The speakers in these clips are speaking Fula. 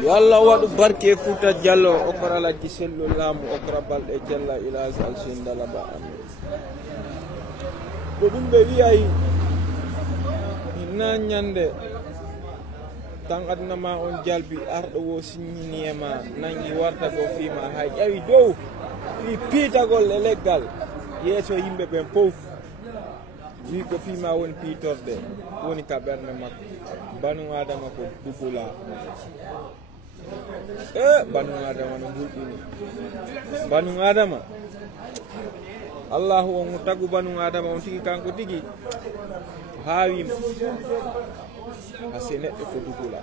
Yalla wadu barke Futa Jallo o korala kisello lamu o korabal e jella ilaz al sindala ba am ko dum be wi'ay ina nyande tan aduna ma on jalbi ardo wo signiniema nangi warta go fima hay ƴawi dow fi piitagol e leggal yeso yimbe ben fof wi ko fima won piitorde woni ka berne makko banu adama ko dugula banu adama no bulɗini banu adama allahu on tagu banu adama on tigi kanko tigi haawima hase neɗɗo ko dugula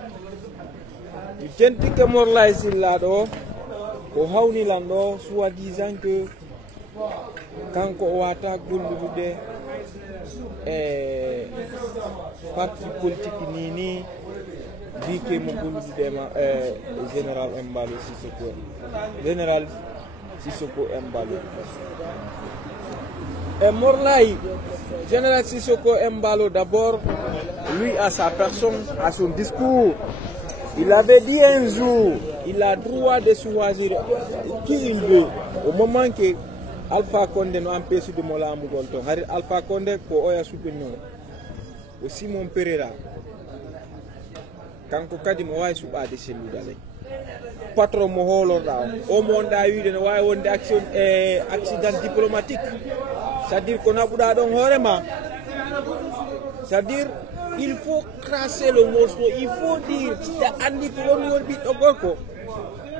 mi tentike Morlay Sylla ɗo ko hawnilan ɗo soi-disant que kanko o wata gollude parti politique nini bike mo golludema général Embalo Sissoko général Sissoko Embalo et Morlay général Sissoko Embalo d'abord lui à sa personne à son discours il avait dit un jour il a droit de choisir qui il veut au moment que Alpha Condé no empêche de mola amugol ton hari Alpha Condé ko oya soutenir o Simon Pereira kanko kadi mo way subade selludale patron mo holorda o mo nda wiide no way wonde action accident diplomatique c'est-à-dire qu'on a buda don horema c'est-à-dire il faut crasser le morceau il faut dire ta andi ko won biddo gorko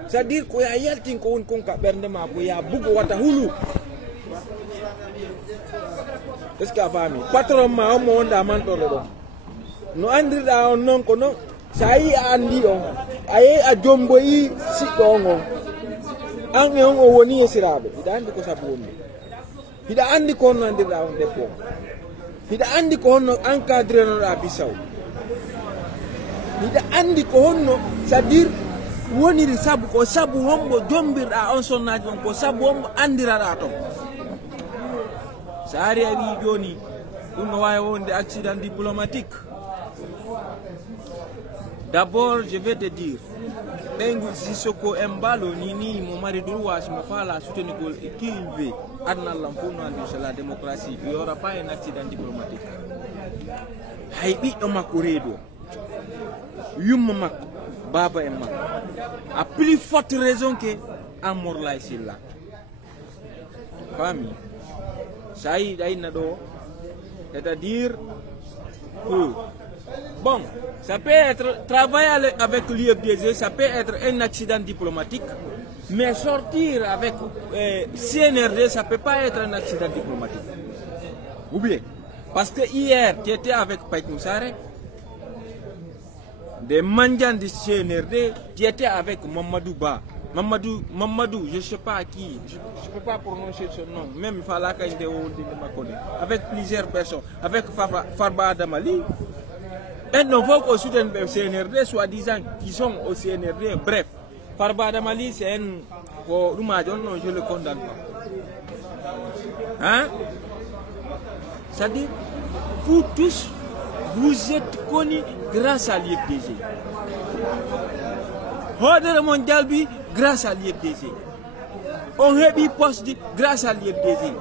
c'est-à-dire ko ya yaltin ko won kon ka bernde ma ko ya bugo wata hulu est-ce que afami patron ma o mo onda man do no andirda on non ko no sai andi on aye a jombo yi siddo on an e on o woni esirabe ida andi ko sabu woni ida andi ko on andirda on debbo ida andi ko honno encadré no da bisaw ida andi ko honno c'est-à-dire woniri sabu ko sabu hombo jombirda on sonnaji on ko sabu hombo andirada ton saari a wi joni dum no wawi wonde accident diplomatique. D'abord je vais te dire Bengu Sissoko Embalo nini mo mari droit mo fala soutenir qui il veut adna lampono sur la démocratie il y aura pas un accident diplomatique hay ɓiɗɗo makko reedo yumma makko baba en makko à plus forte raison que en Morlay Sylla famille ça y est c'est-à-dire que bon, ça peut être travailler avec l'UFDG, ça peut être un accident diplomatique, mais sortir avec CNRD, ça ne peut pas être un accident diplomatique. Oubliez. Parce que hier, tu étais avec Païk Moussare, des mendiants du CNRD, tu étais avec Mamadou Ba. Mamadou, je ne sais pas qui, je ne peux pas prononcer son nom, même Falaka avec plusieurs personnes, avec Farba Adamali. Et non, faut qu'on soutienne le CNRD, soi-disant qu'ils sont au CNRD. Bref, Farba Adamali, c'est un. Non, je le condamne pas. Hein? C'est-à-dire, vous tous, vous êtes connus grâce à l'IFDG. Hodere mondial bi grâce à l'IFDG. On hebi poste grâce à l'IFDG.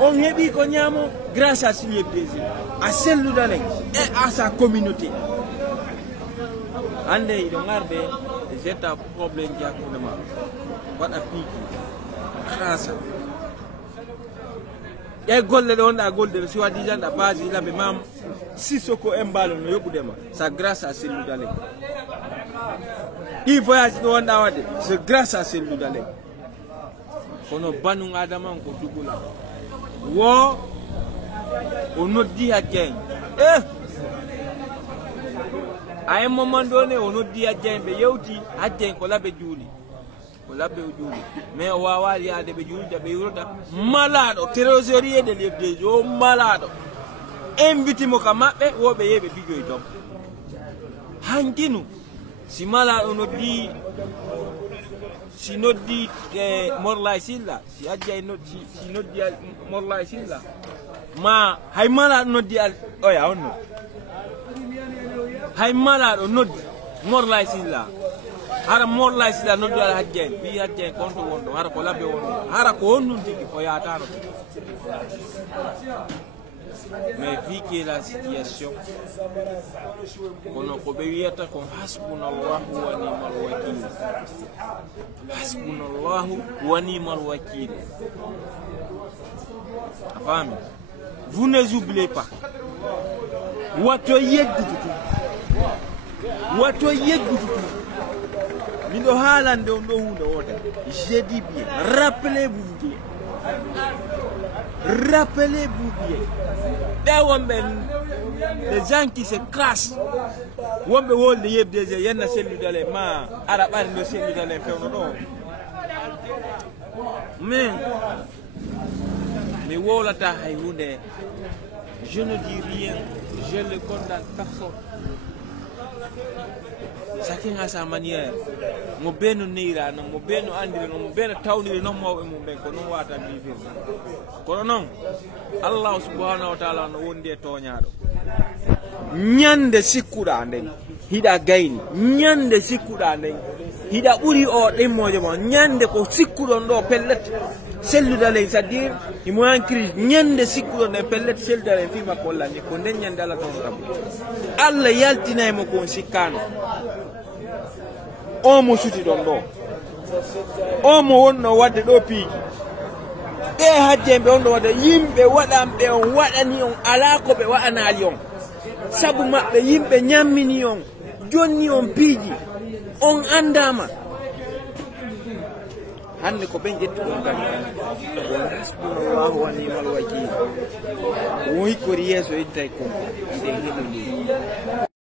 On hebi konyamo grâce à l'IFDG. À celle d'Alec et à sa communauté. Ande il regarde c'est un problème qui a kounama. What a piki. Grâce. Et golle on a golle soi-disant la base il a même Sissoko Embalo no yokudema. C'est grâce à celle d'Alec. Il voyage c'est grâce à celle d'Alec. Kono banu adama ko dugula wo on dit à Dieng à un moment donné on dit à Dieng be yewti à Dieng ko labe juuli mais wawa li ade be juuli de be yurda malado trésorier de l'FDG o malado invite mo ka mabbe wo be yebe bijoy dom hankinu si malado no di si noddi Morlay Sylla si adjay noddi si noddi Morlay Sylla ma hay mala noddi al oya onno hay mala do noddi Morlay Sylla hara molla sila no do hajjen bi hajjen konto wondo hara ko labbe wondo hara ko wonnun tigi ko yaataro mais vu que la situation kono ko be wiyata ko hasbunallahu wa ni'mal wakil hasbunallahu wa ni'mal wakil afami vous ne oubliez pas wato yeggutu mindo halande on do hunde wote je dis bien rappelez-vous bien des gens qui se crachent wombe wolde yebde je yenna selludale ma arabani do selludale fewno do mais wolata hay hunde je ne dis rien je le condamne personne chacun a sa manière mo beno neira no mo beno andire no mo beno tawnire no mawbe mo ben ko non wata vivre kono non Allah subhanahu wa ta'ala no wonde toñaado nyande sikkuda nden hida gayni nyande sikkuda nden hida buri o demmoje mo nyande ko sikkudon do pellet selludale c'est-à-dire imo en crise nyande sikkudon nden pellet selludale fi makko lani ko nden nyande Allah ton tabu Allah yaltinay mo ko sikkano o mo suti don do o mo wonno wadde do piiji be hajjembe on do wadde yimbe wadambe on wadani on ala ko be wadanali on sabu mabbe yimbe nyammini on jonni on piiji on andama hande ko ben jettu on gam hasbunallahu wa ni'mal wakil woy ko riyeso ittay ko ide hinu